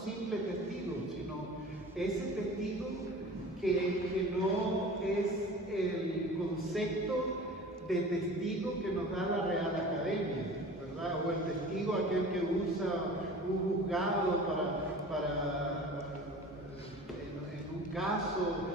simple testigo, sino ese testigo que no es el concepto de testigo que nos da la Real Academia, ¿verdad? O el testigo aquel que usa un juzgado en un caso.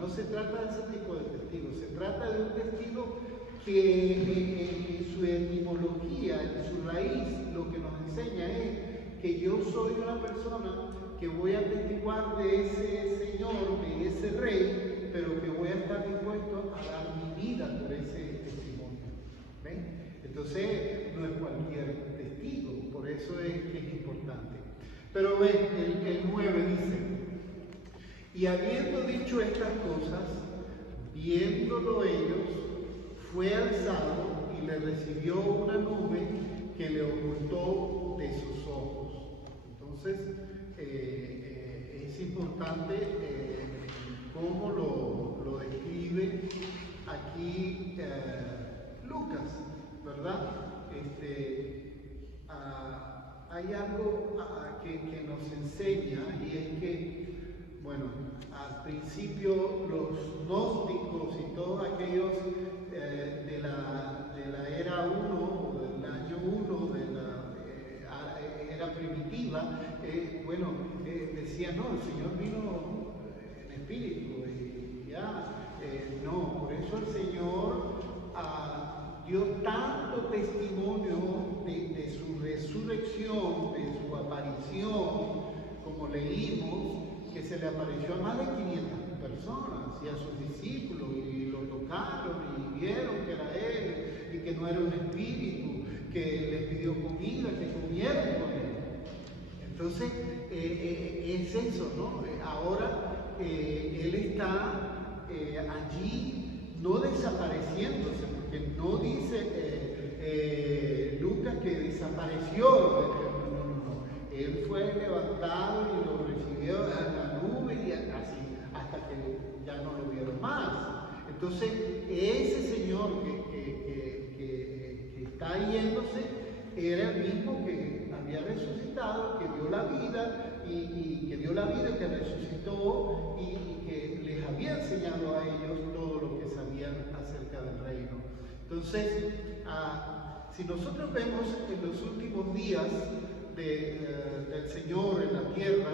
No se trata de ese tipo de testigo, se trata de un testigo que en su etimología, en su raíz, lo que nos enseña es que yo soy una persona que voy a testiguar de ese Señor, de ese Rey, pero que voy a estar dispuesto a dar mi vida por ese testimonio. ¿Ven? Entonces, no es cualquier testigo, por eso es que es importante. Pero ven, el 9 dice: y habiendo dicho estas cosas, viéndolo ellos, fue alzado y le recibió una nube que le ocultó de sus ojos. Entonces, es importante cómo lo describe aquí Lucas, ¿verdad? Hay algo que nos enseña, y es que, bueno, al principio los gnósticos y todos aquellos de la era 1 o del año 1 de la era primitiva, decían, no, el Señor vino en espíritu y ya, no, por eso el Señor dio tanto testimonio de su resurrección, de su aparición, como leímos, que se le apareció a más de 500 personas y a sus discípulos, y lo tocaron y vieron que era Él y que no era un espíritu, que les pidió comida, que comieran con Él. Entonces, es eso, ¿no? Ahora Él está allí, no desapareciéndose, porque no dice Lucas que desapareció. No. Él fue levantado y lo recibió a la nube y así, hasta que ya no lo vieron más. Entonces, ese Señor que está yéndose era el mismo que había resucitado, que dio la vida y que resucitó y que les había enseñado a ellos todo lo que sabían acerca del reino. Entonces, si nosotros vemos en los últimos días del Señor en la tierra,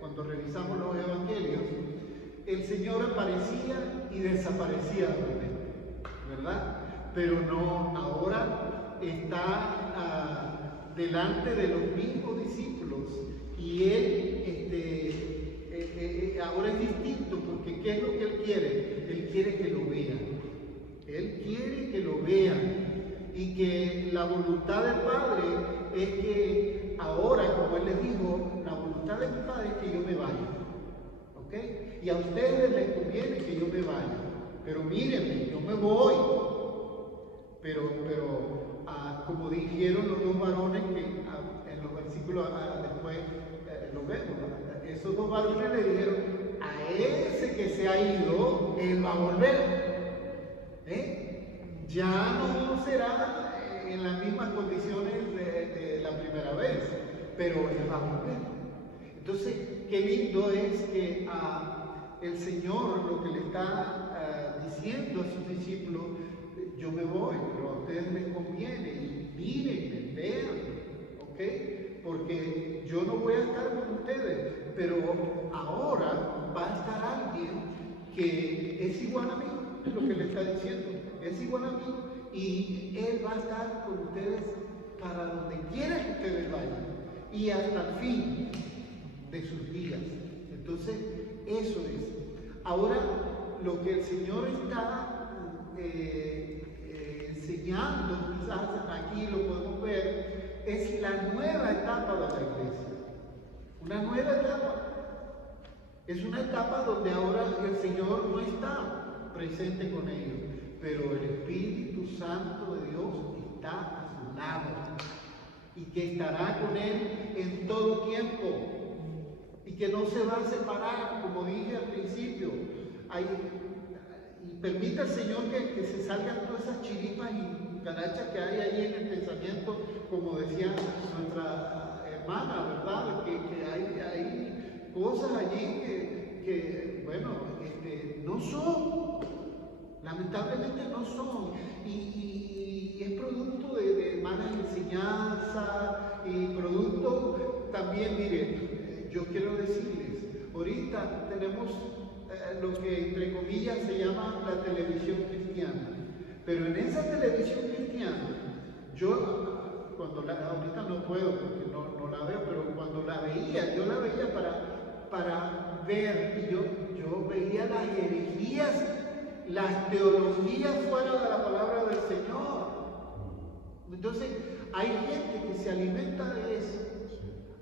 cuando revisamos los evangelios, el Señor aparecía y desaparecía realmente, ¿verdad? Pero no, ahora está delante de los mismos discípulos, y Él ahora es distinto, porque ¿qué es lo que Él quiere? Él quiere que lo vean. Él quiere que lo vean, y que la voluntad del Padre es que ahora, como Él les dijo, la voluntad de mi Padre es que yo me vaya, ¿ok? Y a ustedes les conviene que yo me vaya, pero mírenme, yo me voy, pero como dijeron los dos varones que en los versículos después lo vemos, ¿no? Esos dos varones le dijeron: a ese que se ha ido, Él va a volver. Ya no será en las mismas condiciones de la primera vez, pero Él va a volver. Entonces, qué lindo es que el Señor lo que le está diciendo a sus discípulos: yo me voy, pero a ustedes les conviene, y mírenme, vean, ¿ok? Porque yo no voy a estar con ustedes, pero ahora va a estar alguien que es igual a mí, es lo que le está diciendo, es igual a mí, y Él va a estar con ustedes para donde quiera que ustedes vayan, y hasta el fin de sus días. Entonces, eso es. Ahora, lo que el Señor está enseñando, quizás aquí lo podemos ver, es la nueva etapa de la iglesia. Una nueva etapa. Es una etapa donde ahora el Señor no está presente con ellos, pero el Espíritu Santo de Dios está a su lado, y que estará con Él en todo tiempo, y que no se va a separar, como dije al principio. Y permita el Señor que se salgan todas esas chiripas y cucarachas que hay ahí en el pensamiento, como decía nuestra hermana, ¿verdad? Que hay cosas allí bueno, no son, lamentablemente no son, y es producto de malas enseñanzas y producto también, miren, yo quiero decirles, ahorita tenemos lo que entre comillas se llama la televisión cristiana, pero en esa televisión cristiana, yo ahorita no puedo porque no la veo, pero cuando la veía, yo la veía para ver, y yo veía las herejías, las teologías fuera de la palabra del Señor. Entonces, hay gente que se alimenta de eso.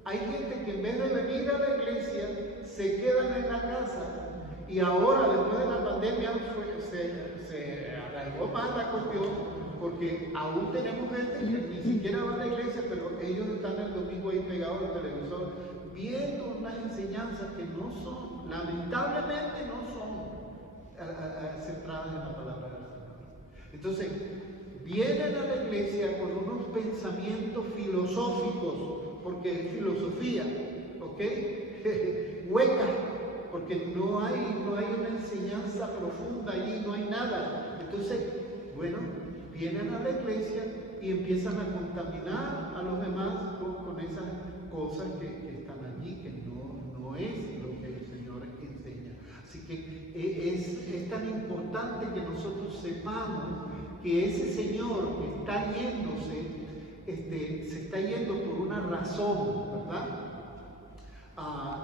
Hay gente que en vez de venir a la iglesia, se quedan en la casa. Y ahora, después de la pandemia, se alargó más la cuestión, porque aún tenemos gente que ni siquiera va a la iglesia, pero ellos están el domingo ahí pegados al televisor, viendo unas enseñanzas que no son, lamentablemente no son centradas en la palabra del Señor. Entonces, vienen a la iglesia con unos pensamientos filosóficos, porque es filosofía, ¿ok? Hueca, porque no hay una enseñanza profunda allí, no hay nada. Entonces, bueno, vienen a la iglesia y empiezan a contaminar a los demás con esas cosas que están allí, que no es lo que el Señor enseña. Así que es tan importante que nosotros sepamos que ese Señor que está yéndose, se está yendo por una razón, ¿verdad?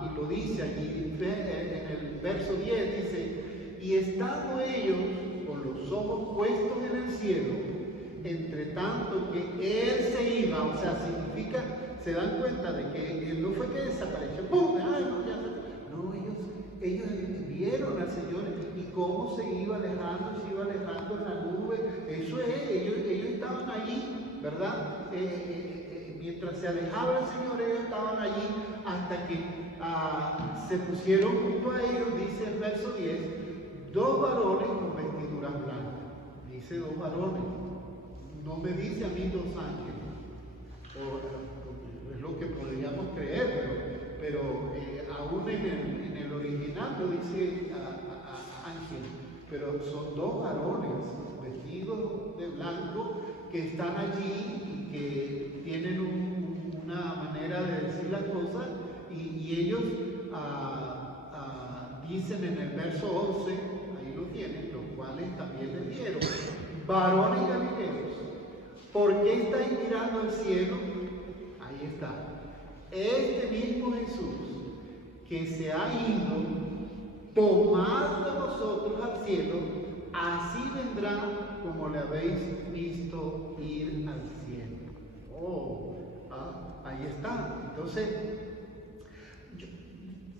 Y lo dice allí en el verso 10, dice, y estando ellos con los ojos puestos en el cielo, entre tanto que Él se iba, o sea, significa, se dan cuenta de que Él no fue que desapareció, ¡pum! ¡Ay, no, ya se... No, ellos vieron al Señor y cómo se iba alejando en la nube. Eso es, ellos estaban allí, ¿verdad? Mientras se alejaba el Señor, ellos estaban allí hasta que se pusieron junto a ellos, dice el verso 10, 2 varones con vestiduras blancas. Dice 2 varones, no me dice a mí 2 ángeles, es lo que podríamos creer, pero aún en el original lo dice ángel, pero son 2 varones vestidos de blanco que están allí y que tienen una manera de decir las cosas y ellos dicen en el verso 11, ahí lo tienen, los cuales también les dieron, varones galileos, ¿por qué estáis mirando al cielo? Ahí está, este mismo Jesús que se ha ido, tomad de vosotros al cielo, así vendrá como le habéis visto ir al cielo. Ahí está. Entonces,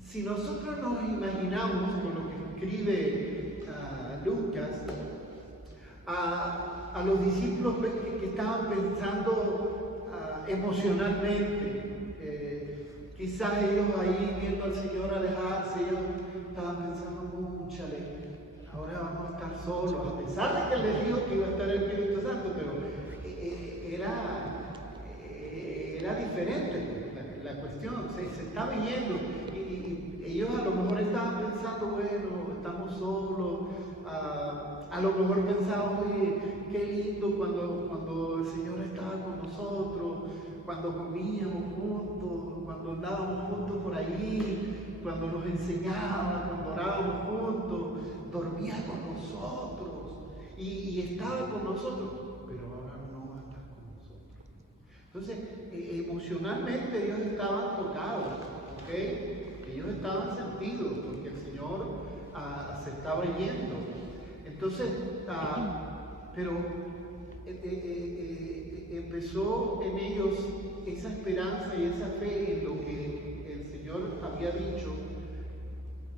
si nosotros nos imaginamos con lo que escribe Lucas, a los discípulos que estaban pensando emocionalmente, quizás ellos ahí viendo al Señor alejarse, ellos estaban pensando, múchale, ahora vamos a estar solos, a pesar de que les dijo que iba a estar el Espíritu Santo, pero era diferente la cuestión, se está viendo y ellos a lo mejor estaban pensando, bueno, estamos solos, a lo mejor pensaban, oye, qué lindo cuando el Señor estaba con nosotros, cuando comíamos juntos, cuando andábamos juntos por ahí, cuando nos enseñaba, cuando orábamos juntos, dormía con nosotros y estaba con nosotros, pero ahora no va a estar con nosotros. Entonces, emocionalmente ellos estaban tocados, ¿ok? Ellos estaban sentidos porque el Señor se estaba yendo. Entonces, pero empezó en ellos esa esperanza y esa fe en lo que el Señor había dicho,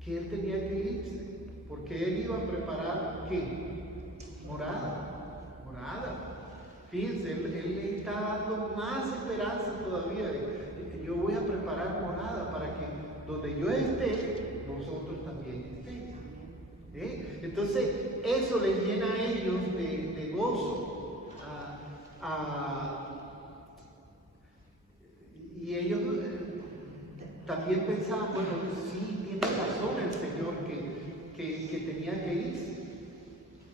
que Él tenía que irse, porque Él iba a preparar, ¿qué? Morada. Fíjense, Él está dando más esperanza todavía. Yo voy a preparar morada para que donde yo esté, vosotros también estéis. Entonces, eso les llena a ellos de gozo. Y ellos también pensaba, bueno, sí, tiene razón el Señor que tenía que irse,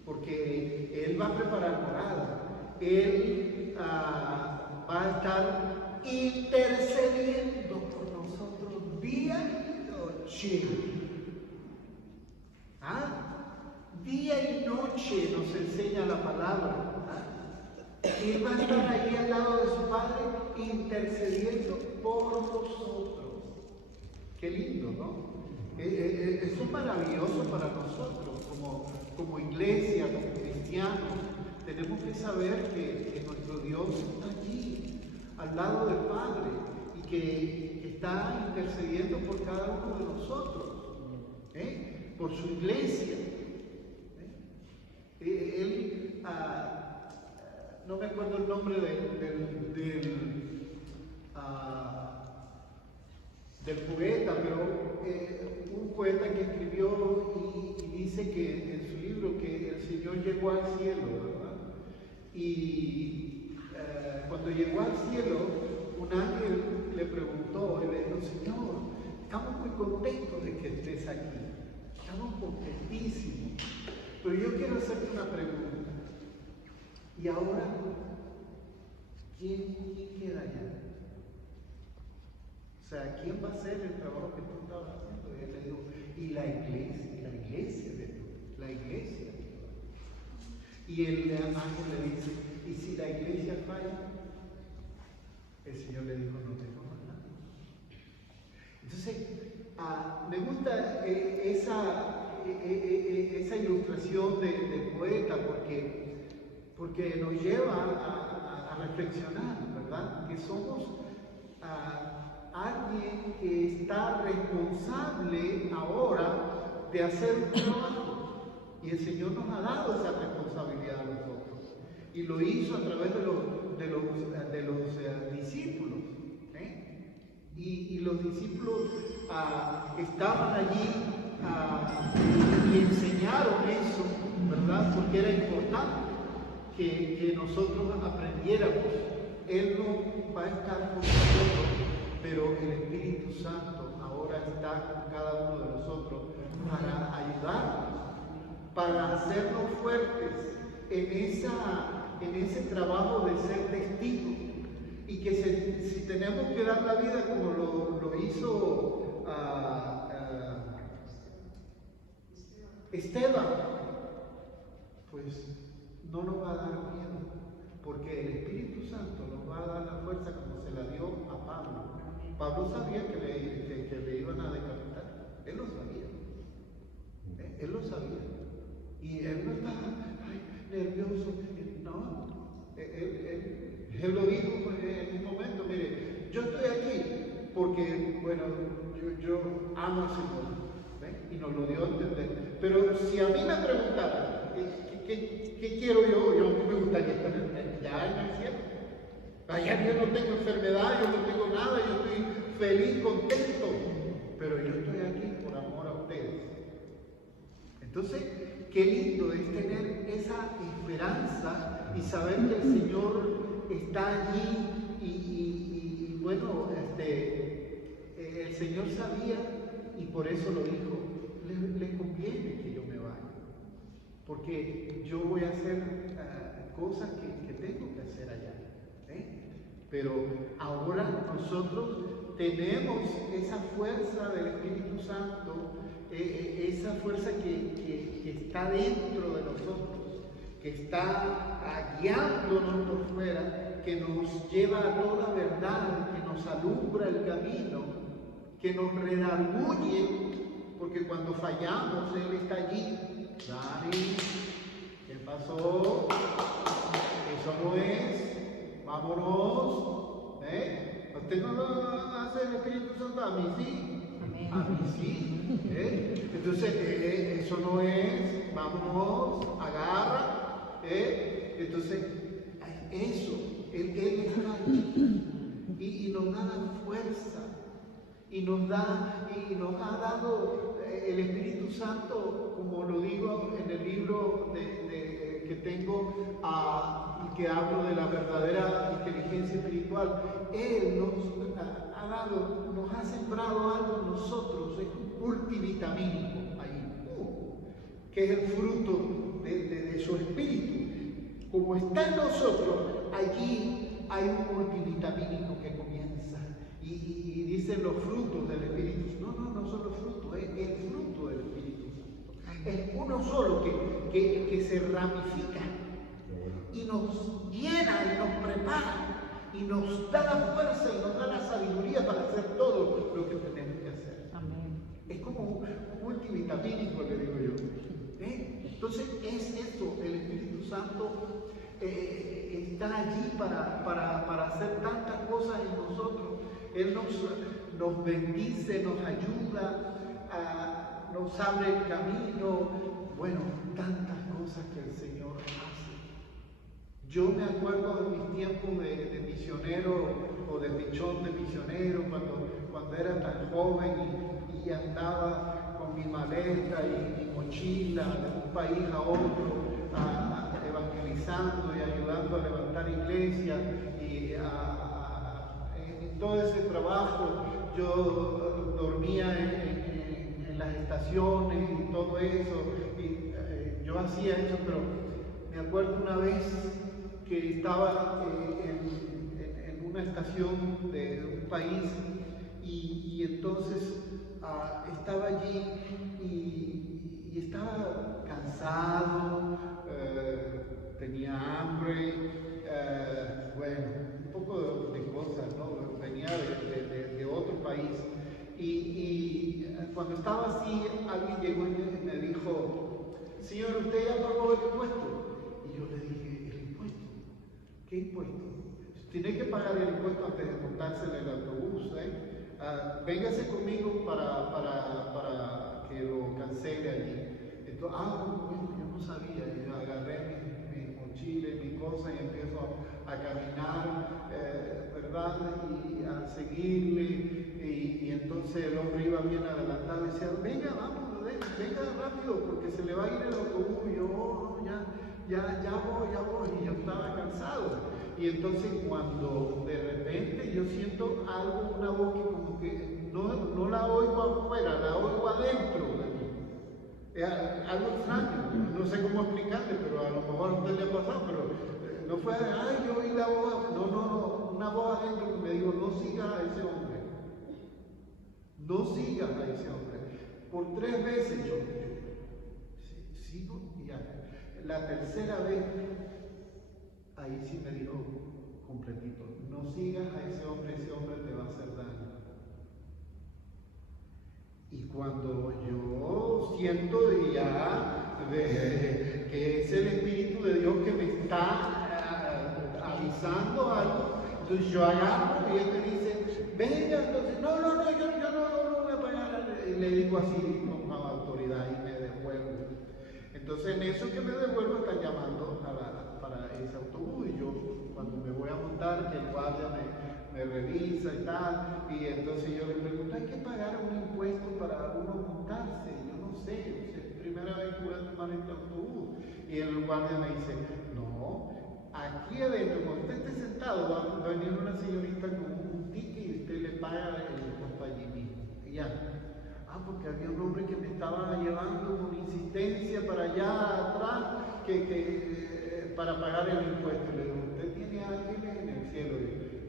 porque Él va a preparar morada, Él va a estar intercediendo por nosotros día y noche. Día y noche nos enseña la palabra. Él va a estar ahí al lado de su Padre intercediendo por nosotros. Qué lindo, ¿no? Eso es maravilloso para nosotros como iglesia, como cristianos. Tenemos que saber que nuestro Dios está allí, al lado del Padre, y que está intercediendo por cada uno de nosotros, por su iglesia. Él, no me acuerdo el nombre del poeta, pero un poeta que escribió y dice que en su libro que el Señor llegó al cielo, ¿verdad? Y cuando llegó al cielo, un ángel le preguntó, y le dijo: Señor, estamos muy contentos de que estés aquí, estamos contentísimos, pero yo quiero hacerte una pregunta. ¿Y ahora quién queda allá? O sea, ¿quién va a hacer el trabajo que tú estabas haciendo? Y él le dijo: y la iglesia de Dios, la iglesia de Dios. Y el ángel le dice: ¿y si la iglesia falla? El Señor le dijo: no tengo más nada. Entonces, me gusta esa ilustración del poeta porque nos lleva a reflexionar, ¿verdad? Que somos alguien que está responsable ahora de hacer un trabajo, y el Señor nos ha dado esa responsabilidad a nosotros, y lo hizo a través de los discípulos, y los discípulos estaban allí y enseñaron eso, ¿verdad? Porque era importante que nosotros aprendiéramos. Él no va a estar con nosotros, pero el Espíritu Santo ahora está con cada uno de nosotros para ayudarnos, para hacernos fuertes en ese trabajo de ser testigos. Y que si tenemos que dar la vida como lo hizo Esteban, pues no nos va a dar miedo, porque el Espíritu Santo nos va a dar la fuerza como se la dio a Pablo. Pablo sabía que le iban a decapitar, él lo sabía, él lo sabía, y él no estaba nervioso, no, él lo dijo en un momento: mire, yo estoy aquí porque, bueno, yo amo al Señor, y nos lo dio a entender. Pero si a mí me preguntaran, ¿qué quiero yo? A mí me gustaría estar ya en el cielo. Allá yo no tengo enfermedad, yo no tengo nada, yo estoy feliz, contento. Pero yo estoy aquí por amor a ustedes. Entonces, qué lindo es tener esa esperanza y saber que el Señor está allí y bueno, el Señor sabía y por eso lo dijo: le conviene que yo me vaya, porque yo voy a hacer cosas que tengo que hacer allá, pero ahora nosotros tenemos esa fuerza del Espíritu Santo, esa fuerza que está dentro de nosotros, que está guiándonos por fuera, que nos lleva a toda verdad, que nos alumbra el camino, que nos redarguye, porque cuando fallamos Él está allí. Dani, ¿qué pasó? Eso no es. Vámonos. ¿Usted no lo hace el Espíritu Santo? A mí sí. A mí sí. Entonces, eso no es. Vámonos, agarra. Entonces, eso, Él está allí y nos da la fuerza. Y nos ha dado el Espíritu Santo, como lo digo en el libro que tengo, y que hablo de la verdadera inteligencia espiritual. Él nos ha nos ha sembrado algo en nosotros, es un multivitamínico ahí, que es el fruto de su espíritu. Como está en nosotros, allí hay un multivitamínico que comienza. Y dicen los frutos del Espíritu. No son los frutos, es el fruto del Espíritu Santo. Es uno solo que se ramifica y nos llena y nos prepara y nos da la fuerza y nos da la sabiduría para hacer todo lo que tenemos que hacer. Amén. Es como un multivitamínico, le digo yo. Entonces es esto, el Espíritu Santo está allí para hacer tantas cosas en nosotros. Él nos bendice, nos ayuda, nos abre el camino. Bueno, tantas cosas que el Señor hace. Yo me acuerdo de mis tiempos de misionero o de pichón de misionero, cuando era tan joven y andaba con mi maleta y mi mochila de un país a otro, evangelizando y ayudando a levantar iglesias y en todo ese trabajo. Yo dormía en las estaciones y todo eso, y yo hacía eso, pero me acuerdo una vez que estaba en una estación de un país y entonces estaba allí y estaba cansado, tenía hambre, bueno, un poco de cosas, ¿no? Venía de otro país y cuando estaba así, alguien llegó y me dijo: señor, ¿usted ya pagó el impuesto? Y yo le dije: ¿el impuesto? ¿Qué impuesto? Tiene que pagar el impuesto antes de montarse en el autobús, véngase conmigo para que lo cancele allí. Entonces, bueno, yo no sabía. Yo agarré mi mochila y mi cosa y empiezo a caminar, ¿verdad? Y a seguirle. Y entonces el hombre iba bien adelantado y decía: venga, vamos, venga rápido, porque se le va a ir el autobús. Y yo: ya voy. Y yo estaba cansado. Y entonces cuando de repente yo siento algo, una voz que como que no la oigo afuera, la oigo adentro de mí. Es algo extraño, no sé cómo explicarle, pero a lo mejor a usted le ha pasado, pero no fue: ay, yo oí la voz. No, una voz adentro que me dijo: no sigas a ese hombre. No sigas a ese hombre. Por 3 veces yo sigo y ya. La tercera vez, ahí sí me dijo completito: no sigas a ese hombre te va a hacer daño. Y cuando yo siento ya que es el Espíritu de Dios que me está avisando algo, entonces yo agarro y él me dice: venga, entonces, no, yo no voy a pagar. Y le digo así con autoridad y me devuelvo. Entonces en eso que me devuelvo están llamando para ese autobús, y yo cuando me voy a montar, que el guardia me revisa y tal, y entonces yo le pregunto: ¿hay que pagar un impuesto para uno montarse? Yo no sé, es la primera vez que voy a tomar este autobús. Y el guardia me dice: no, aquí adentro, cuando usted esté sentado, va a venir una señorita con un ticket y usted le paga el impuesto allí mismo. Y ya. Porque había un hombre que me estaba llevando con insistencia para allá atrás para pagar el impuesto. Le digo: ¿usted tiene ángeles en el cielo?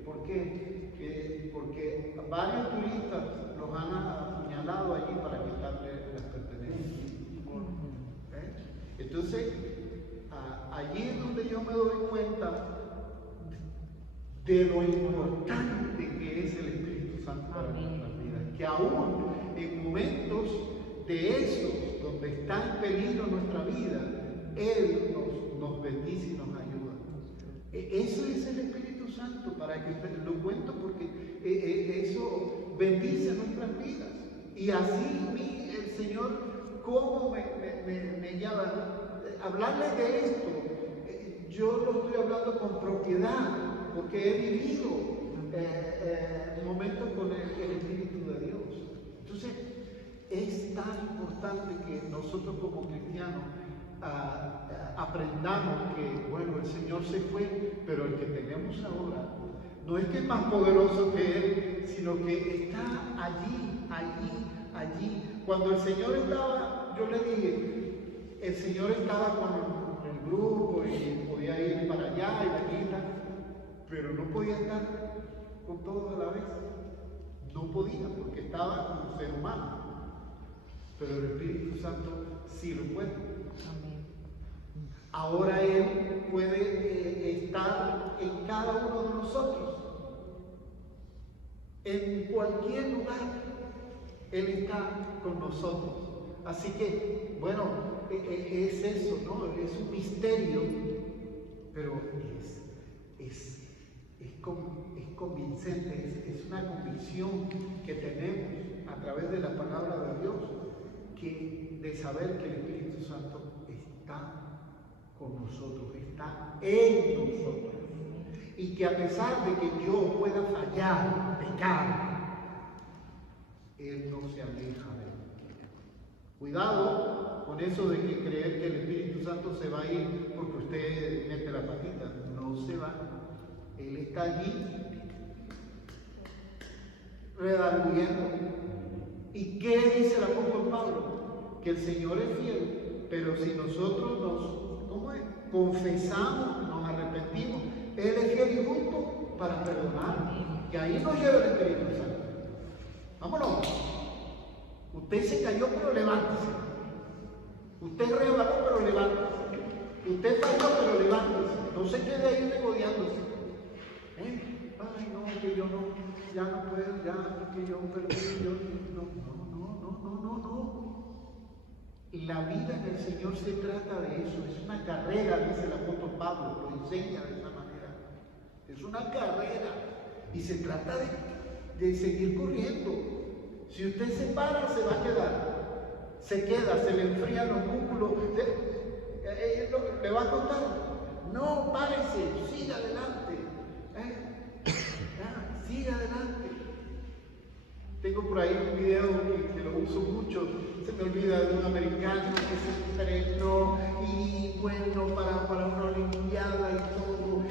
¿Por qué? Porque varios turistas los han apuñalado allí para quitarle las pertenencias. Entonces, allí es donde yo me doy cuenta de lo importante que es el Espíritu Santo para nuestras vidas. Que aún en momentos de esos, donde está en peligro nuestra vida, Él nos bendice y nos ayuda. Eso es el Espíritu Santo, para que lo cuento, porque eso bendice nuestras vidas. Y así el Señor, ¿cómo me llama? Hablarle de esto, yo lo estoy hablando con propiedad, porque he vivido momentos con el Espíritu de Dios. Entonces, es tan importante que nosotros como cristianos aprendamos que, bueno, el Señor se fue, pero el que tenemos ahora no es que es más poderoso que Él, sino que está allí. Cuando el Señor estaba, yo le dije, el Señor estaba con el grupo y podía ir para allá y venir, pero no podía estar con todos a la vez. No podía, porque estaba como ser humano. Pero el Espíritu Santo sí lo puede. Amén. Ahora Él puede estar en cada uno de nosotros. En cualquier lugar, Él está con nosotros. Así que, bueno, es eso, ¿no? Es un misterio, pero es convincente, es una convicción que tenemos a través de la palabra de Dios, de saber que el Espíritu Santo está con nosotros, está en nosotros. Y que a pesar de que yo pueda fallar, pecar, Él no se aleja de mí. Cuidado con eso de que creer que el Espíritu Santo se va a ir porque usted mete la patita. No se va. Él está allí, redarguyendo. ¿Y qué dice el apóstol Pablo? Que el Señor es fiel, pero si nosotros confesamos, nos arrepentimos, Él es fiel y justo para perdonar. Y ahí nos lleva el Espíritu Santo. Vámonos. Usted se cayó, pero levántese. Usted rebaló, pero levántese. Usted falló, pero levántese. No se quede ahí regodeándose. Ay, no, que yo no, ya no puedo, ya, que yo perdí, no. La vida en el Señor se trata de eso, es una carrera, dice el apóstol Pablo, lo enseña de esa manera. Es una carrera y se trata de seguir corriendo. Si usted se para, se va a quedar. Se queda, se le enfrían los músculos, le va a costar. No, párese, siga adelante. Siga adelante. Tengo por ahí un video que lo uso mucho, se me olvida, de un americano que se entrenó y bueno, para una olimpiada y todo,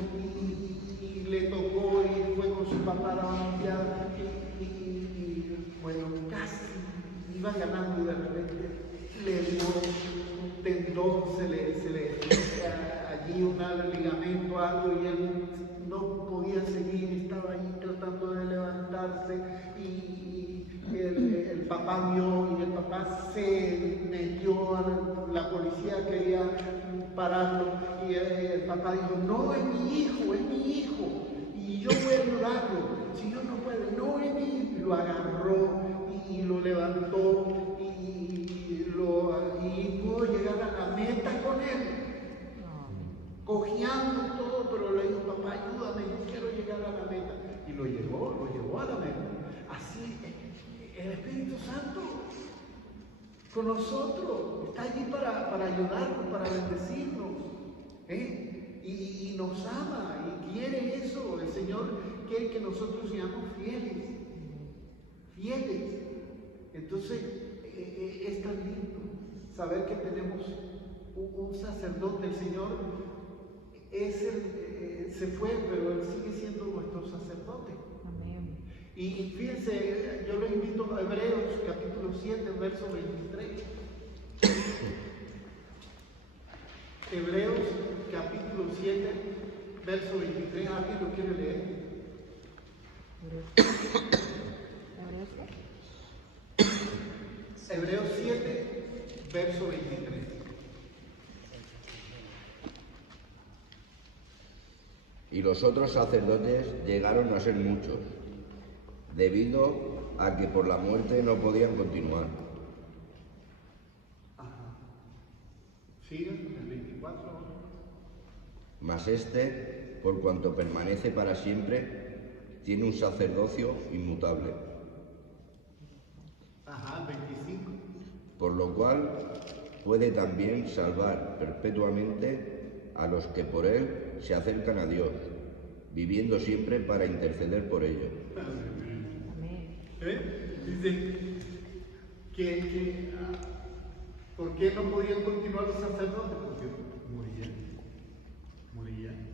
y le tocó y fue con su papá a la olimpiada y bueno, casi iba ganando y de repente le dio un tendón, se le allí un ligamento, algo, y él no podía seguir, estaba ahí tratando de levantarse y el papá vio y el papá se metió, la policía quería pararlo y el papá dijo, no, es mi hijo y yo voy a ayudarlo, si yo no puedo, no es mi hijo, y lo agarró y lo levantó y pudo llegar a la meta con él, cojeando todo, pero le dijo, papá, ayúdame, yo quiero llegar a la meta, y lo llevó a la meta. Así el Espíritu Santo con nosotros está allí para ayudarnos, para bendecirnos, y nos ama y quiere eso. El Señor quiere que nosotros seamos fieles. Entonces es tan lindo saber que tenemos un sacerdote. El Señor se fue, pero Él sigue siendo nuestro sacerdote. Amén. Y fíjense, yo los invito a Hebreos capítulo 7, verso 23. Hebreos capítulo 7, verso 23. ¿Alguien lo quiere leer? Hebreos 7, verso 23. Y los otros sacerdotes llegaron a ser muchos, debido a que por la muerte no podían continuar. Sigue, el 24. Mas este, por cuanto permanece para siempre, tiene un sacerdocio inmutable. Ajá, 25. Por lo cual puede también salvar perpetuamente a los que por él se acercan a Dios, viviendo siempre para interceder por ellos. Amén. Dice que ¿por qué no podían continuar los sacerdotes? Porque morían.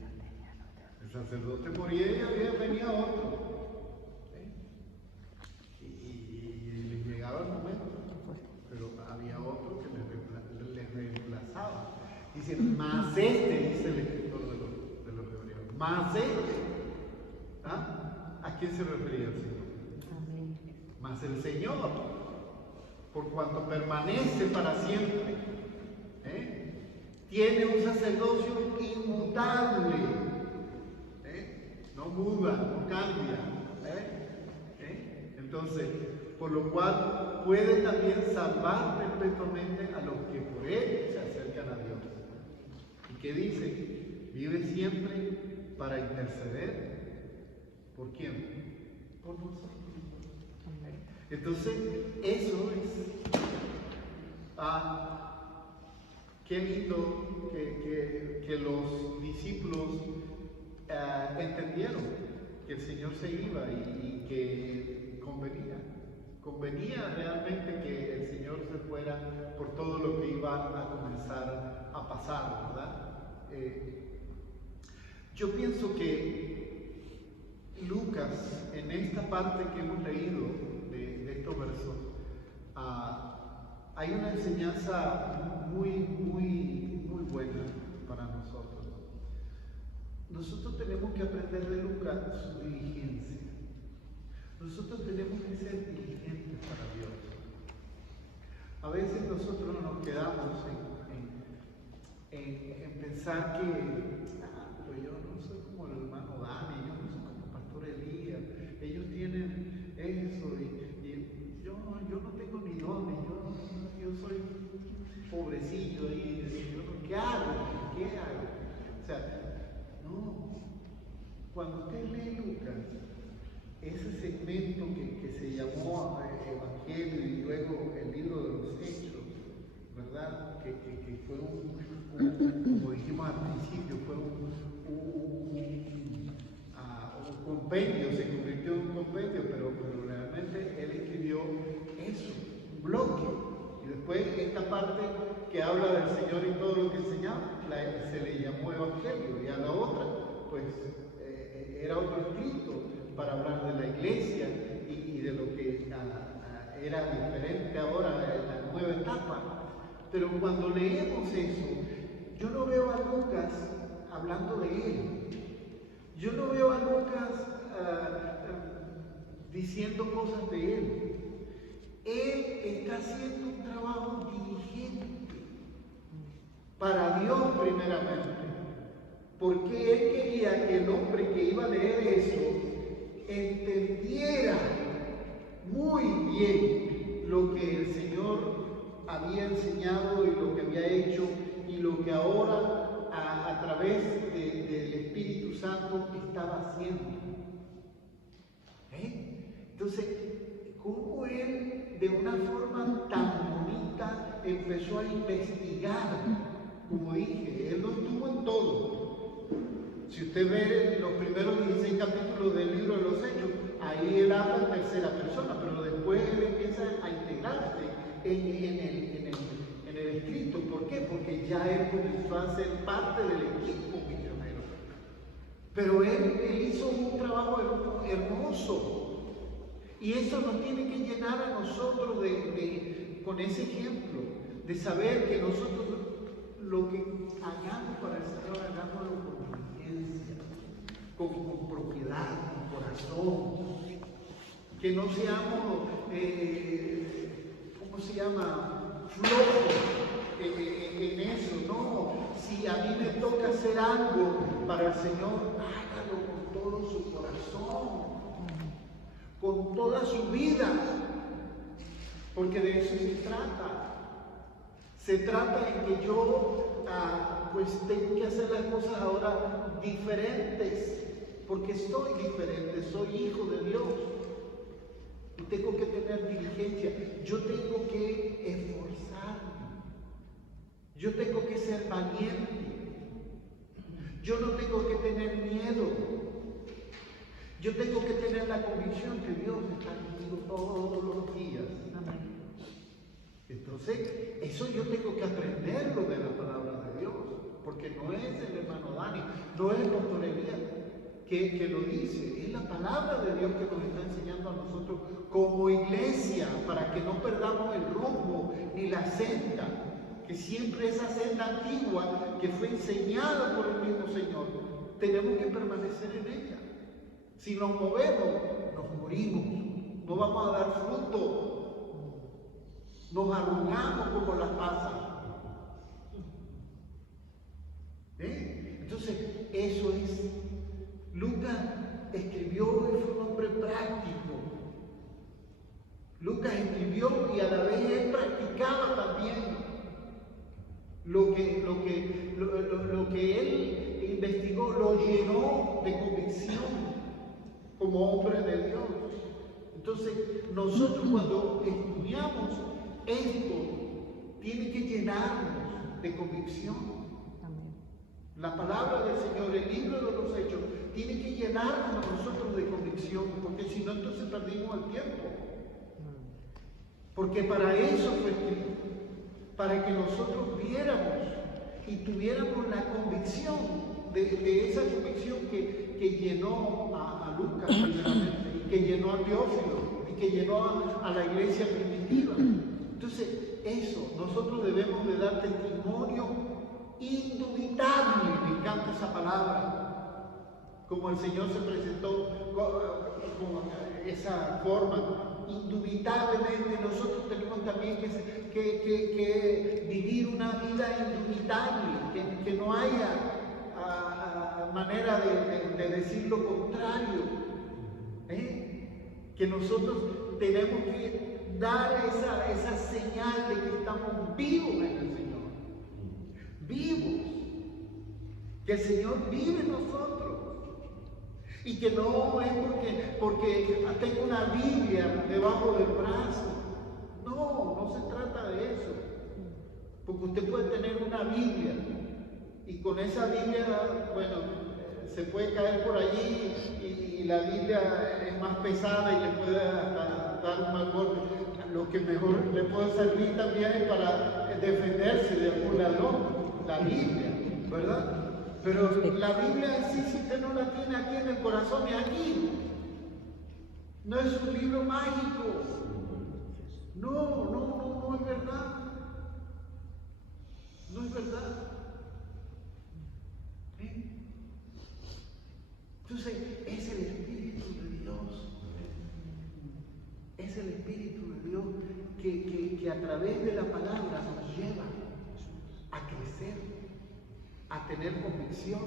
El sacerdote moría y venía otro. Dice, más dice el escritor de los Hebreos. Más ¿Ah? ¿A quién se refería el Señor? Amén. Más el Señor, por cuanto permanece para siempre. Tiene un sacerdocio inmutable. No muda, no cambia. Entonces, por lo cual puede también salvar perpetuamente a los que por él se acercan a Dios. ¿Y qué dice? Vive siempre para interceder. ¿Por quién? Por nosotros. Amén. Entonces, eso es. Qué lindo que los discípulos entendieron que el Señor se iba y que convenía realmente que el Señor se fuera por todo lo que iba a comenzar a pasar, ¿verdad? Yo pienso que Lucas, en esta parte que hemos leído de estos versos, hay una enseñanza muy buena para nosotros. Nosotros tenemos que aprender de Lucas su diligencia. Nosotros tenemos que ser diligentes para Dios. A veces nosotros nos quedamos en pensar que pues yo no soy como el hermano Dani, yo no soy como el pastor Elías, ellos tienen eso y yo no tengo ni dones, yo soy pobrecillo y ¿qué hago? O sea, no. Cuando usted lee Lucas, ese segmento que se llamó Evangelio y luego el libro de los Hechos, ¿verdad? Que fue como dijimos al principio, fue un compendio, se convirtió en un compendio, pero realmente él escribió eso, un bloque. Y después esta parte que habla del Señor y todo lo que enseñaba, se le llamó Evangelio, y a la otra, pues, era otro escrito para hablar de la iglesia y de lo que era diferente ahora en la nueva etapa. Pero cuando leemos eso, yo no veo a Lucas hablando de él. Yo no veo a Lucas diciendo cosas de él. Él está haciendo un trabajo diligente para Dios primeramente, porque él quería que el hombre que iba a leer eso entendiera muy bien lo que el Señor había enseñado y lo que había hecho y lo que ahora a través del Espíritu Santo estaba haciendo. Entonces, ¿cómo él de una forma tan bonita empezó a investigar? Como dije, él no estuvo en todo. Si usted ve los primeros 16 capítulos del libro de los Hechos, ahí él habla en tercera persona, pero después él empieza a integrarse en el escrito. ¿Por qué? Porque ya él comenzó a ser parte del equipo misionero. Pero él hizo un trabajo hermoso. Y eso nos tiene que llenar a nosotros con ese ejemplo, de saber que nosotros lo que hagamos para el Señor, hagámoslo con diligencia, con propiedad, con corazón. Que no seamos, ¿cómo se llama? Flojos en eso, no. Si a mí me toca hacer algo para el Señor, hágalo con todo su corazón, con toda su vida, porque de eso se trata. Se trata de que yo pues tengo que hacer las cosas ahora diferentes, porque soy diferente, soy hijo de Dios. Y tengo que tener diligencia, yo tengo que esforzarme, yo tengo que ser valiente, yo no tengo que tener miedo, yo tengo que tener la convicción que Dios está conmigo todos los días. Amén. Entonces, eso yo tengo que aprenderlo de la palabra de Dios, porque no es el hermano Dani, no es el pastor Elías que lo dice, es la palabra de Dios que nos está enseñando a nosotros como iglesia, para que no perdamos el rumbo ni la senda, que siempre esa senda antigua que fue enseñada por el mismo Señor, tenemos que permanecer en ella. Si nos movemos, nos morimos, no vamos a dar fruto, nos arrugamos como las pasas. Entonces, eso es. Lucas escribió y fue un hombre práctico. Lucas escribió y a la vez él practicaba también lo que él investigó, lo llenó de convicción como hombre de Dios. Entonces, nosotros cuando estudiamos esto, tiene que llenarnos de convicción. La palabra del Señor, el libro de los Hechos, tiene que llenarnos a nosotros de convicción, porque si no, entonces perdimos el tiempo. Porque para eso fue escrito, para que nosotros viéramos y tuviéramos la convicción de esa convicción que llenó a Lucas primeramente, y que llenó a Teófilo, y que llenó a la iglesia primitiva. Entonces, eso, nosotros debemos de dar testimonio indubitable, me encanta esa palabra, como el Señor se presentó con esa forma, indubitablemente nosotros tenemos también que vivir una vida indubitable, que no haya manera de decir lo contrario, que nosotros tenemos que dar esa señal de que estamos vivos en el Señor. Vivos, que el Señor vive en nosotros y que no es porque tengo una Biblia debajo del brazo. No se trata de eso, porque usted puede tener una Biblia y con esa Biblia, bueno, se puede caer por allí y la Biblia es más pesada y le puede hasta dar un mal golpe. Lo que mejor le puede servir también es para defenderse de algún ladrón. La Biblia, ¿verdad? Pero la Biblia en sí, si usted no la tiene aquí en el corazón, es aquí. No es un libro mágico. No es verdad. No es verdad. Entonces, es el Espíritu de Dios. Es el Espíritu de Dios que a través de la palabra nos lleva a crecer, a tener convicción.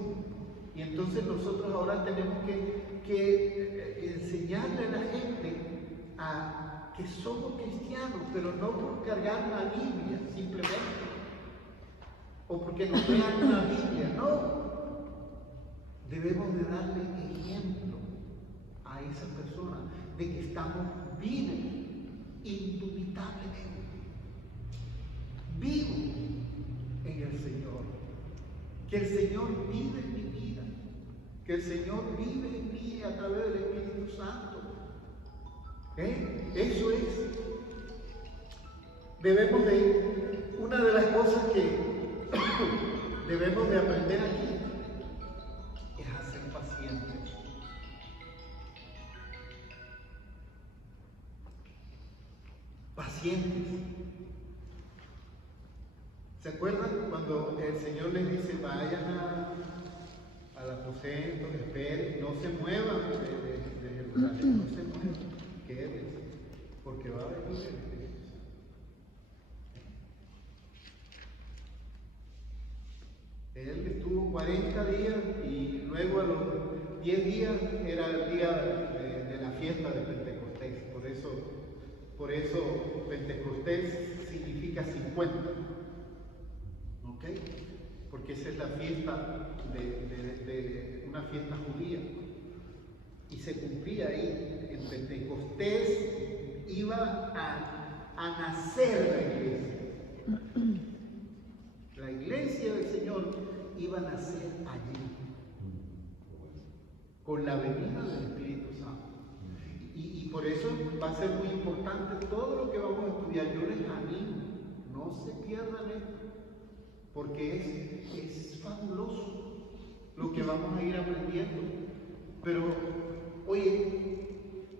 Y entonces nosotros ahora tenemos que enseñarle a la gente a que somos cristianos, pero no por cargar una Biblia simplemente, o porque nos vean una Biblia, no. Debemos de darle ejemplo a esa persona de que estamos vivos, indubitablemente, vivos en el Señor, que el Señor vive en mi vida, que el Señor vive en mí a través del Espíritu Santo. Eso es. Una de las cosas que debemos de aprender aquí es a ser pacientes. Pacientes. ¿Se acuerdan cuando el Señor les dice, vayan al aposento, esperen, no se muevan de Jerusalén, no se muevan, quédense, porque va a venir el Espíritu Santo? Él estuvo 40 días y luego a los 10 días era el día de la fiesta de Pentecostés. Por eso Pentecostés significa 50. ¿Ok? Porque esa es la fiesta de una fiesta judía. Y se cumplía ahí. En Pentecostés iba a nacer la iglesia. La iglesia del Señor iba a nacer allí, con la venida del Espíritu Santo. Y por eso va a ser muy importante todo lo que vamos a estudiar. Yo les animo, no se pierdan esto, porque es fabuloso lo que vamos a ir aprendiendo. Pero, oye,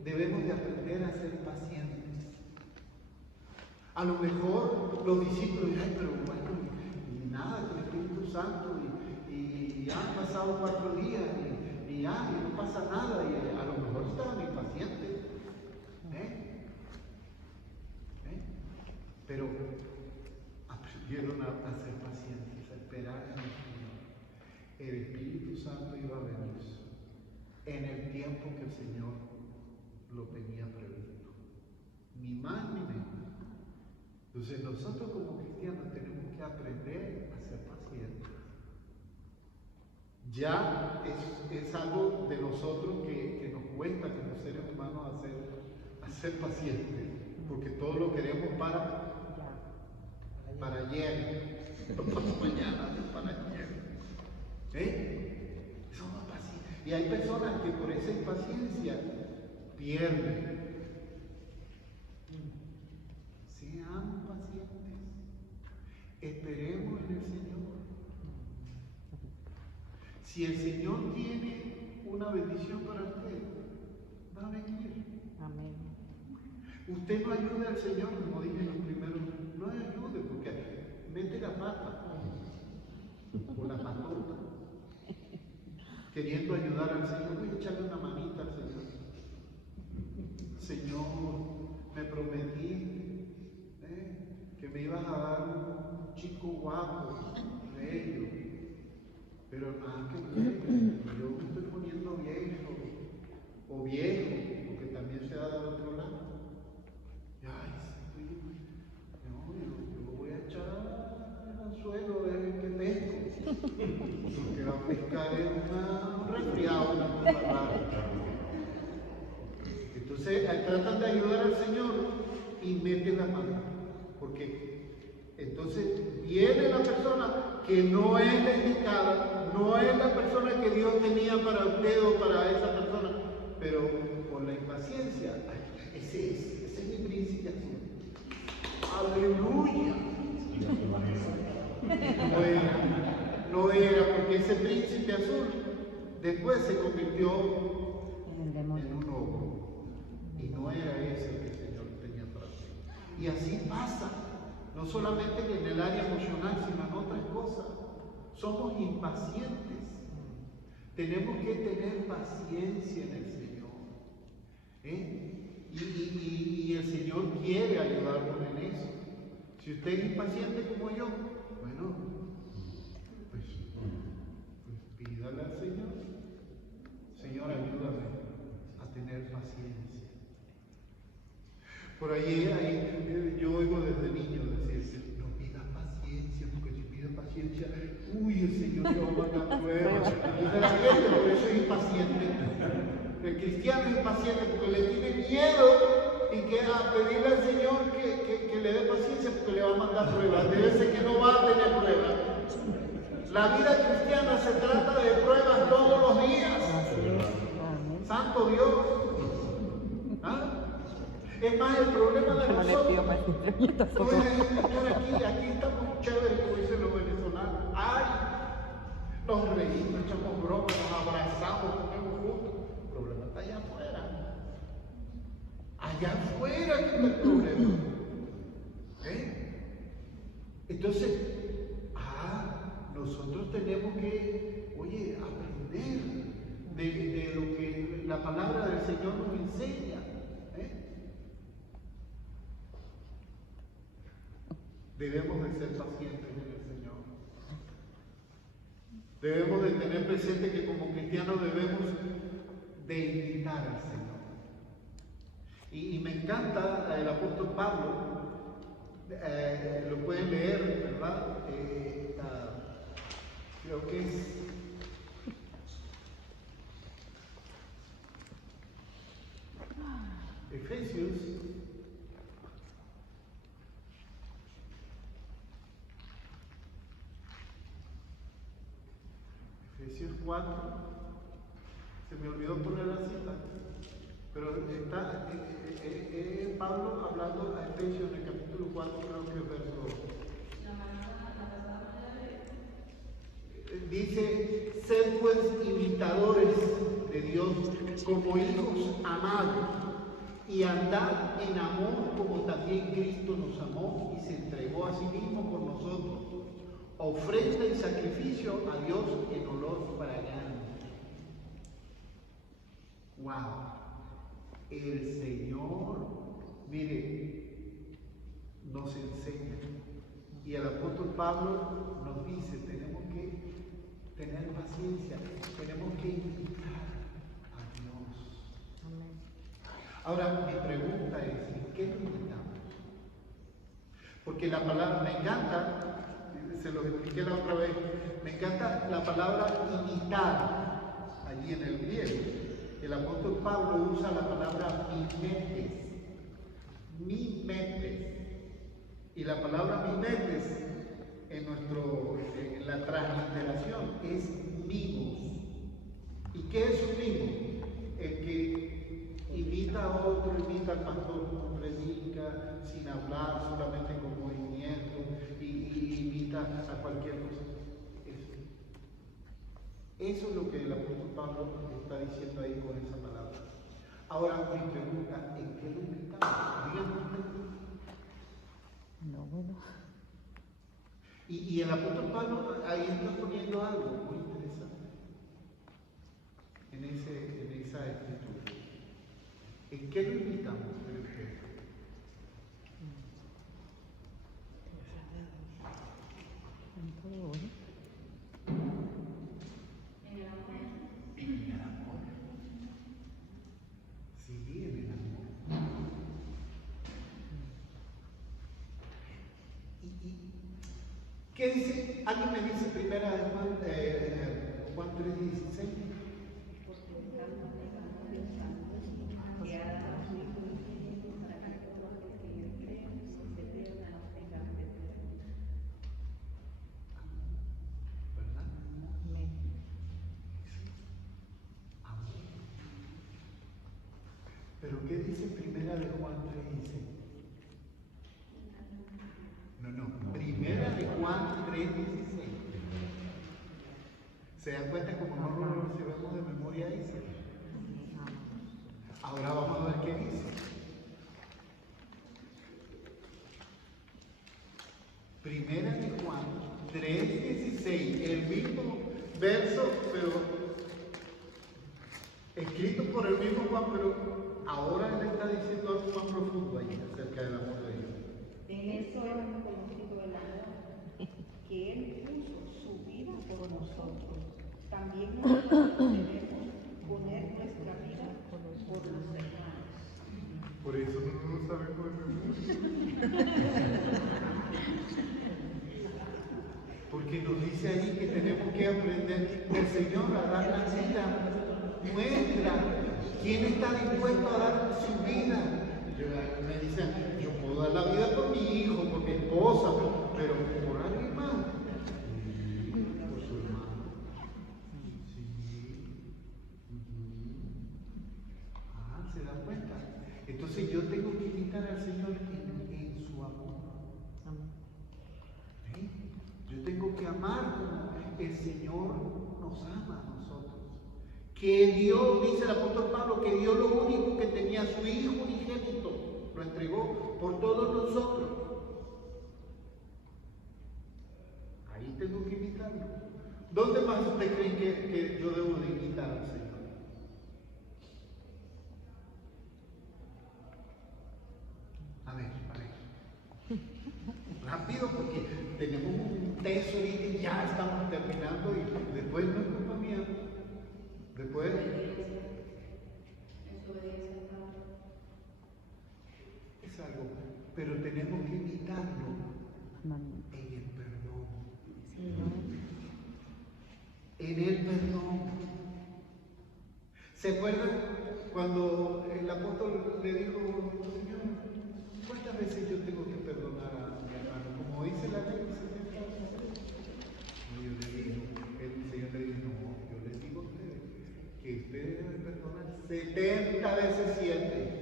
debemos de aprender a ser pacientes. A lo mejor los discípulos dirán, pero bueno, nada, con el Espíritu Santo, y han pasado 4 días, y no pasa nada, y a lo mejor estaban impacientes. Pero aprendieron a ser pacientes, a esperar en el Señor. El Espíritu Santo iba a venir en el tiempo que el Señor lo tenía previsto. Ni más ni menos. Entonces nosotros como cristianos tenemos que aprender a ser pacientes. Ya es algo de nosotros que nos cuesta como seres humanos a ser pacientes, porque todo lo queremos para ayer, no para mañana, no para ayer. Somos pacientes. Y hay personas que por esa impaciencia pierden. Sean pacientes. Esperemos en el Señor. Si el Señor tiene una bendición para usted, va a venir. Amén. Usted no ayude al Señor, como dije en los primeros, no ayude, porque mete la pata o la patota, queriendo ayudar al Señor. Voy a echarle una manita al Señor. Señor, me prometiste que me ibas a dar un chico guapo, bello, pero nada que ver, yo me estoy poniendo viejo, o viejo, porque también se da del otro lado. Ay, no, yo lo voy a echar al suelo a ver qué pesco, porque va a pescar en un resfriado, una cosa rara. Entonces tratan de ayudar al Señor y meten la mano, porque entonces viene la persona que no es la indicada, no es la persona que Dios tenía para usted o para esa persona, pero por la impaciencia, ese es mi príncipe azul. ¡Aleluya! No era, porque ese príncipe azul después se convirtió en un lobo. Y no era ese que el Señor tenía para usted. Y así pasa, no solamente en el área emocional, sino en otras cosas. Somos impacientes. Tenemos que tener paciencia en el Señor. Y el Señor quiere ayudarnos en eso. Si usted es impaciente como yo, bueno, pues pídale al Señor. Señor, ayúdame a tener paciencia. Por ahí yo oigo desde niño decir, no pida paciencia, porque si pide paciencia, el Señor te va a mandar pruebas. Y la gente por eso es impaciente. El cristiano es impaciente porque le tiene miedo y que a pedirle al Señor que le dé paciencia porque le va a mandar pruebas. Debe ser que no va a tener pruebas. La vida cristiana se trata de pruebas todos los días. Santo Dios. ¿Ah? Es más, el problema de nosotros no es aquí estamos chéveres, como dicen los venezolanos. ¡Ay! Nos reímos, echamos bromas, nos abrazamos, comemos juntos. El problema está allá afuera. Allá afuera que está el problema. Entonces, nosotros tenemos que, aprender de lo que la palabra del Señor nos enseña. Debemos de ser pacientes en el Señor. Debemos de tener presente que como cristianos debemos de imitar al Señor. Y me encanta el apóstol Pablo, lo pueden leer, ¿verdad? Creo que es Efesios 4, se me olvidó poner la cita, pero está Pablo hablando a Efesios en el capítulo 4, creo que verso 2. Dice, sed pues imitadores de Dios como hijos amados y andad en amor como también Cristo nos amó y se entregó a sí mismo por nosotros, ofrenda y sacrificio a Dios en olor fragante. Wow. El Señor, mire, nos enseña. Y el apóstol Pablo nos dice, tenemos que tener paciencia, tenemos que invitar a Dios. Ahora, mi pregunta es, ¿en qué lo invitamos? Porque la palabra, me encanta, se lo expliqué la otra vez, me encanta la palabra imitar, allí en el griego. El apóstol Pablo usa la palabra mimetes. Mimetes. Y la palabra mimetes en la transliteración es mimos. ¿Y qué es un mimo? El que imita a otro, imita al pastor como predica, sin hablar, solamente con movimiento, y imita a cualquier cosa. Eso es lo que el apóstol Pablo está diciendo ahí con esa palabra. Ahora mi pregunta, ¿en qué lo imitamos? Díganme ustedes. No, bueno. Y el apóstol Pablo ahí está poniendo algo muy interesante en esa escritura. ¿En qué lo imitamos? En todo, ¿no? Sí, en el amor. ¿Qué dice? ¿Alguien me dice primera de Juan 3:16? ¿Verdad? Amén. Amor. ¿Pero qué dice primera de Juan 3:16? No. Primera de Juan 3:16. ¿Se dan cuenta como no lo recibimos de memoria ahí? Ahora vamos a ver qué dice. Primera de Juan 3:16, el mismo verso, pero escrito por el mismo Juan, pero ahora él está diciendo algo más profundo ahí acerca del amor de Dios. En esto hemos conocido el amor, que Él puso su vida por nosotros. También nosotros debemos poner nuestra vida por los hermanos. Por eso no lo sabemos de memoria. Porque nos dice ahí que tenemos que aprender del Señor a dar la vida nuestra. ¿Quién está dispuesto a dar su vida? Me dicen, yo puedo dar la vida por mi hijo, por mi esposa, pero por alguien más. Por su hermano. Sí. ¿Se dan cuenta? Entonces yo tengo que imitar al Señor en su amor. ¿Sí? Yo tengo que amar como el Señor nos ama a nosotros. Que Dios, dice el apóstol Pablo, que dio lo único que tenía, su Hijo unigénito, lo entregó por todos nosotros. Ahí tengo que imitarlo. ¿Dónde más ustedes creen que yo debo de imitar al Señor? A ver. Rápido, porque tenemos un texto ahorita y ya estamos terminando y después no es culpa mía. Después. Es algo, pero tenemos que imitarlo en el perdón. En el perdón. ¿Se acuerdan cuando el apóstol le dijo, Señor, cuántas veces yo tengo que perdonar a mi hermano? Como dice la ley, el Señor le dijo, no, yo les digo a ustedes que ustedes deben perdonar 70 veces 7.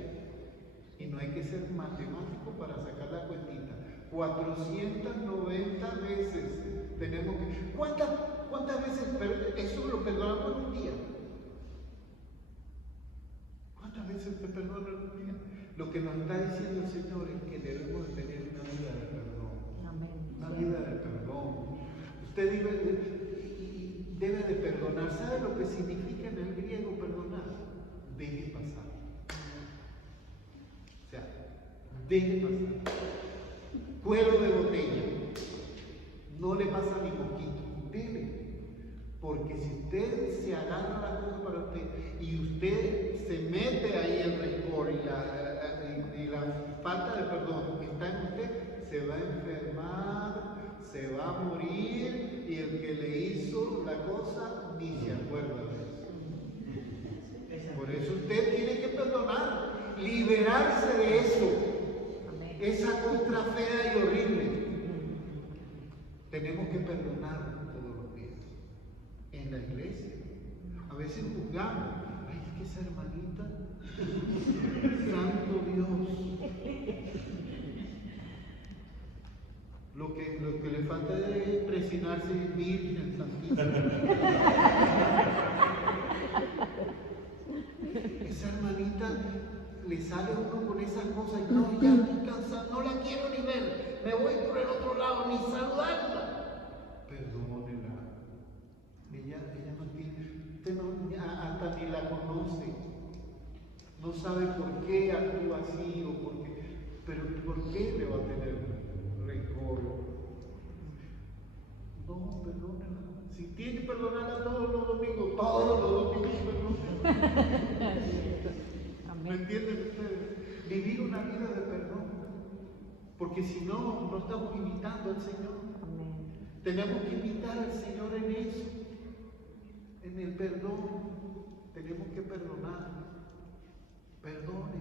Y no hay que ser matemático para sacar la cuentita. 490 veces tenemos que. ¿Cuántas veces eso lo perdonamos en un día? ¿Cuántas veces te perdonan en un día? Lo que nos está diciendo el Señor es que debemos de tener una vida de perdón. Amén. Una vida de perdón. pero ¿sabe lo que significa en el griego perdonar? Deje pasar. O sea, deje pasar. Cuero de botella. No le pasa ni poquito. Debe. Porque si usted se agarra la cosa para usted y usted se mete ahí el rencor y la falta de perdón que está en usted, se va a enfermar, se va a morir y el que le hizo la cosa ni se acuerda de eso. Por eso usted tiene que perdonar, liberarse de eso, esa costra fea y horrible. Tenemos que perdonar todos los días. En la iglesia. A veces juzgamos. Ay, es que esa hermanita. Santo Dios. Lo que le falta es presionarse Virgen Santísima. Esa hermanita le sale uno con esas cosas y no, ya estoy cansado, no la quiero ni ver, me voy por el otro lado, ni saludarla. Perdónela. Ella no tiene, usted no, hasta ni la conoce, no sabe por qué actúa así o por qué, pero ¿por qué le va a tener rencor? No, perdónela. Si tiene que perdonarla todos los domingos, perdónela. ¿Me entienden ustedes? Vivir una vida de perdón. Porque si no, no estamos imitando al Señor. Tenemos que imitar al Señor en eso. En el perdón. Tenemos que perdonar. Perdone.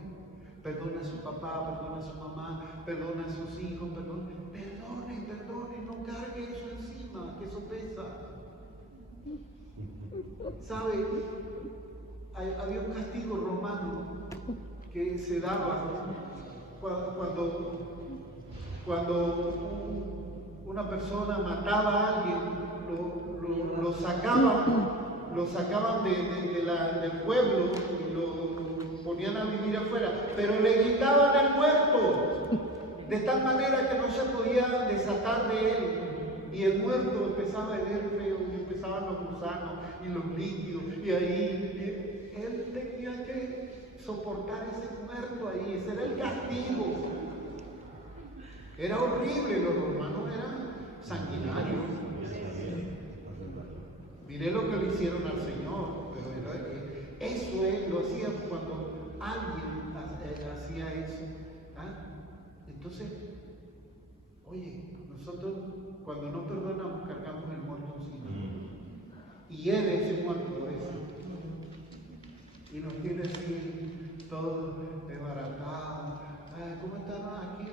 Perdone a su papá, perdone a su mamá, perdone a sus hijos, perdone. No cargue eso encima, que eso pesa. ¿Sabe? Había un castigo romano que se daba cuando una persona mataba a alguien, lo sacaban del pueblo y lo ponían a vivir afuera, pero le quitaban el muerto, de tal manera que no se podía desatar de él, y el muerto empezaba a ver feo, y empezaban los gusanos y los líquidos, y ahí él tenía que soportar ese muerto ahí, ese era el castigo. Era horrible, los romanos eran sanguinarios. Miré lo que le hicieron al Señor, pero eso lo hacía cuando alguien hacía eso. Entonces, oye, nosotros cuando no perdonamos cargamos el muerto encima. Y él es ese muerto eso. Y nos tiene así, todo desbaratado. ¿Cómo están aquí?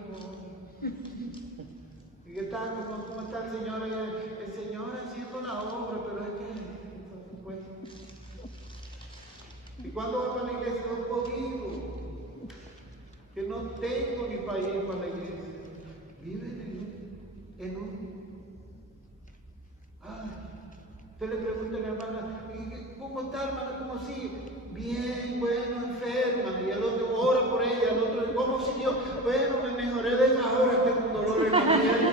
¿Y qué tal? ¿Cómo está el Señor? El Señor haciendo la obra, pero es que pues. ¿Y cuándo va para la iglesia? No he podido. Que no tengo ni para ir para la iglesia. Viven en un. Usted le pregunta a la hermana, ¿cómo está, hermana? ¿Cómo sigue? Bien, bueno, enferma. Y el otro ora por ella, el otro, ¿cómo siguió? Bueno, me mejoré de esa hora, tengo un dolor en la pierna.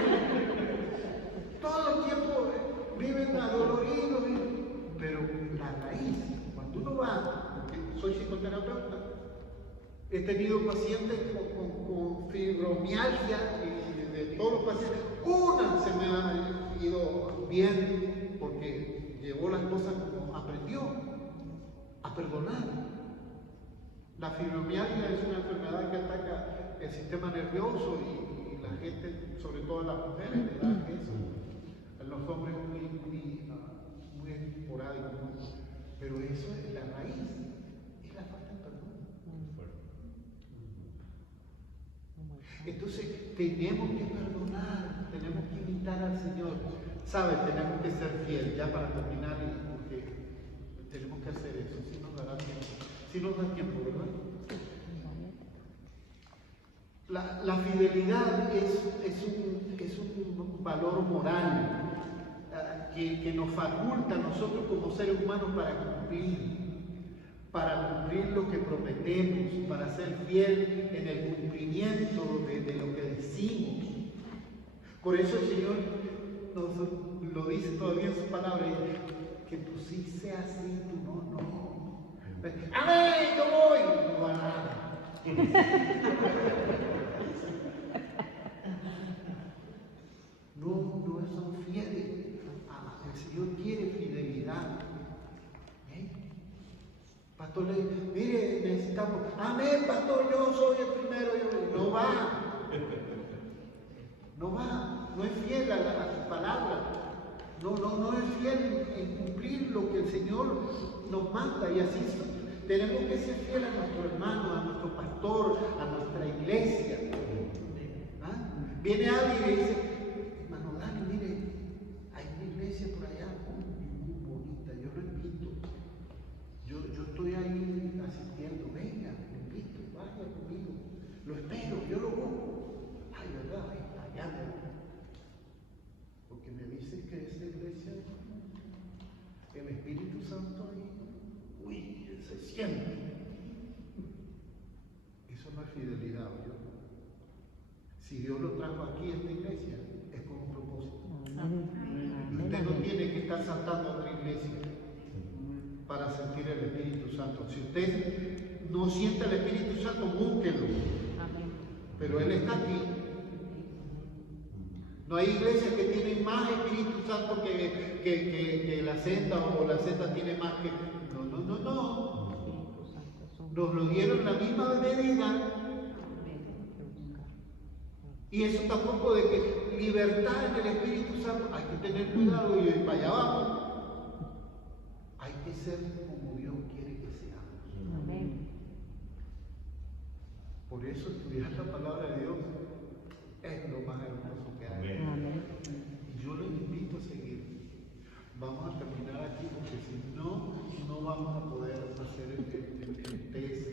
Todo el tiempo viven adoloridos, pero la raíz, cuando uno va, porque soy psicoterapeuta, he tenido pacientes con fibromialgia y de todos los pacientes, una se me ha ido bien porque llevó las cosas como aprendió a perdonar. La fibromialgia es una enfermedad que ataca el sistema nervioso y la gente, sobre todo las mujeres, le da eso. A los hombres muy esporádicos, pero eso es la raíz, es la falta de perdón. Entonces tenemos que perdonar, tenemos que imitar al Señor. ¿Sabes? Tenemos que ser fieles, ya para terminar, porque tenemos que hacer eso, si nos dará tiempo. Si nos da tiempo, ¿verdad? La fidelidad es un valor moral que nos faculta a nosotros como seres humanos para cumplir lo que prometemos, para ser fiel en el cumplimiento de lo que decimos. Por eso el Señor nos lo dice todavía en su palabra, que tu sí sea sí, tu no, no. ¡Amén! ¡Yo voy! No va nada. No son fieles. El Señor quiere fidelidad. ¿Eh? Pastor, mire, necesitamos. Amén, pastor, yo soy el primero. No va. No va. No es fiel a su palabra. No es fiel en cumplir lo que el Señor nos manda. Y así tenemos que ser fieles a nuestro hermano, a nuestro pastor, a nuestra iglesia. ¿Ah? Viene alguien y dice, hermano Dani, mire, hay una iglesia por allá muy bonita, yo lo invito. Yo estoy ahí asistiendo, venga, lo invito, vaya conmigo. Lo espero, yo lo busco. Ay, ¿verdad? Allá me... Porque me dicen que esa iglesia, el Espíritu Santo ahí, uy, se siente. Eso no es fidelidad, ¿yo? Si Dios lo trajo aquí a esta iglesia, es con un propósito. Y usted no tiene que estar saltando a otra iglesia para sentir el Espíritu Santo. Si usted no siente el Espíritu Santo, búsquelo. Pero Él está aquí. No hay iglesias que tienen más Espíritu Santo que la senda, o la senda tiene más que... No. Nos lo dieron la misma medida. Y eso tampoco de que libertad en el Espíritu Santo, hay que tener cuidado y para allá vamos. Hay que ser como Dios quiere que seamos. Amén. Por eso estudiar la palabra de Dios es lo más hermoso que hay. Amén. Y yo les invito a seguir. Vamos a terminar aquí porque si no, no vamos a poder hacer el test.